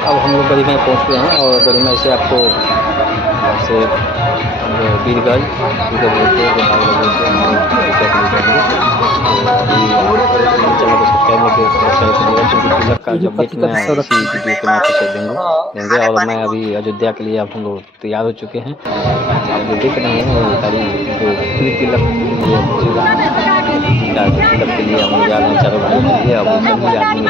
अब हम लोग गरिमा पहुँच गए हैं और गरिमा से आपको से बीरगंज बोलते हैं, गोपालगंज बोलते हैं, हम लोग अयोध्या के लिए जाएंगे। तो अभी चैनल को सब्सक्राइब नहीं किया सब्सक्राइब करिएगा, क्योंकि तिलक का ये जो जो अपडेट पत्रिका मैं से इसी वीडियो के माध्यम से देंगे। और मैं अभी अयोध्या के लिए अब हम लोग तैयार हो चुके हैं। आप जो देख रहे हैं ये सारी जो प्री तिलक के लिए श्री राम जी का जो तिलक के लिए हम लोग जा रहे हैं चारों भाई के लिए। अब सभी आदमी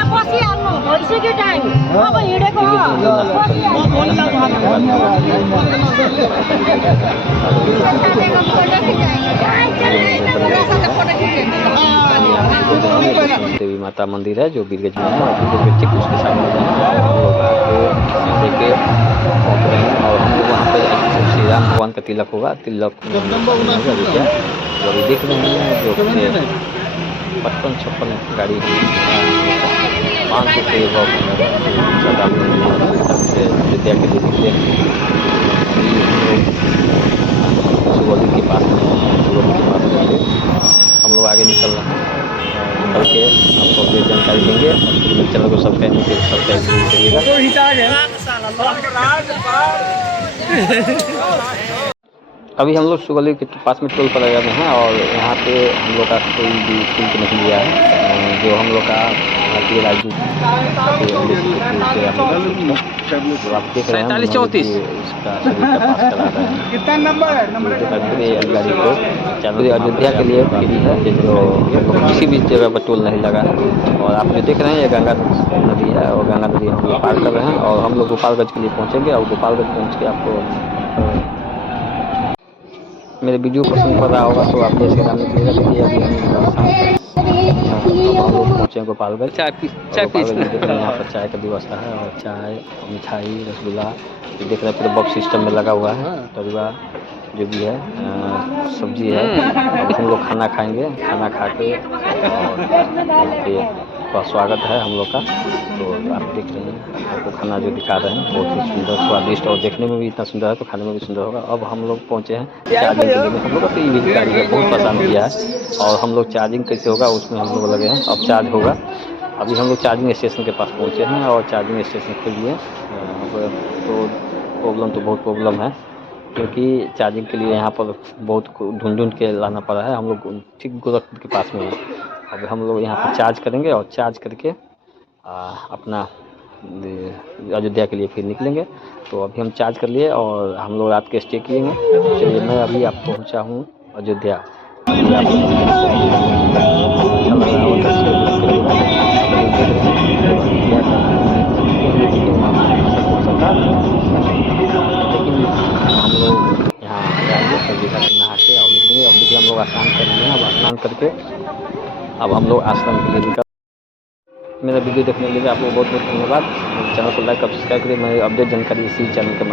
देवी माता मंदिर है जो बीरगंज में है, और बीरगंज के ठीक उसके सामने हम लोग आके देखे पहुँच रहे हैं। और हम लोग वहाँ पे श्री राम भगवान का तिलक होगा, तिलक अयोध्या जो अभी देख रहे हैं, जो 55-56 गाड़ी 500 से अयोध्या के लिए निकले। अभी हम लोग सुगौली के पास में होंगे, हम लोग आगे निकल रहे हैं। निकल के आपको अपडेट जानकारी देंगे। और चैनल को सब्सक्राइब नहीं करिए, सब्सक्राइब करिएगा। अभी हम लोग सुगौली के पास में टोल प्लाजा में हैं और यहाँ पे हम लोग का कोई भी शुल्क नहीं लिया है। जो हम लोग का भारतीय राज्य जो आप देख रहे हैं 47-34 इसका सभी का पास करा रहे हैं। कितना नंबर है? गाड़ी को चालू अयोध्या के लिए फ्री है, जो किसी भी जगह पर टोल नहीं लगा है। और आप जो देख रहे हैं ये गंगा नदी है, और गंगा नदी हम लोग पार कर रहे हैं और हम लोग गोपालगंज के लिए पहुँचेंगे। और गोपालगंज पहुँच के आपको मेरे वीडियो पसंद पड़ रहा होगा तो आप जैसे काम कीजिएगा। देखिए अभी हम लोग पहुँचे गोपालगंज। यहाँ पर चाय का व्यवस्था है, और चाय मिठाई रसगुल्ला जो देख रहे हैं पूरे बॉक्स सिस्टम में लगा हुआ है। तरुआ जो भी है सब्जी है। अब हम लोग खाना खाएंगे, खाना खा के और स्वागत है हम लोग का। तो आप देख रहे हैं आपको खाना जो दिखा रहे हैं बहुत ही सुंदर स्वादिष्ट, और देखने में भी इतना सुंदर है तो खाने में भी सुंदर होगा। अब हम लोग पहुँचे हैं चार्जिंग के लिए। हम लोग को ये गाड़ी का बहुत पसंद किया है, और हम लोग चार्जिंग कैसे होगा उसमें हम लोग लगे हैं। अब चार्ज होगा। अभी हम लोग चार्जिंग स्टेशन के पास पहुँचे हैं और चार्जिंग स्टेशन के लिए तो बहुत प्रॉब्लम है, क्योंकि चार्जिंग के लिए यहाँ पर बहुत ढूंढ के लाना पड़ा है। हम लोग ठीक गोरखपुर के पास में है। अब हम लोग यहाँ पर चार्ज करेंगे और चार्ज करके अपना अयोध्या के लिए फिर निकलेंगे। तो अभी हम चार्ज कर लिए और हम लोग रात के स्टे किएंगे। चलिए मैं अभी आप पहुँचा हूँ अयोध्या। लेकिन हम लोग यहाँ नहा के और निकलेंगे। और देखिए हम लोग स्नान कर लिए हैं। अब स्नान करके अब हम लोग आश्रम के लिए निकल। मेरा वीडियो देखने के लिए आपको बहुत बहुत धन्यवाद। चैनल को लाइक और सब्सक्राइब करिए। मैं अपडेट जानकारी इसी चैनल के माध्यम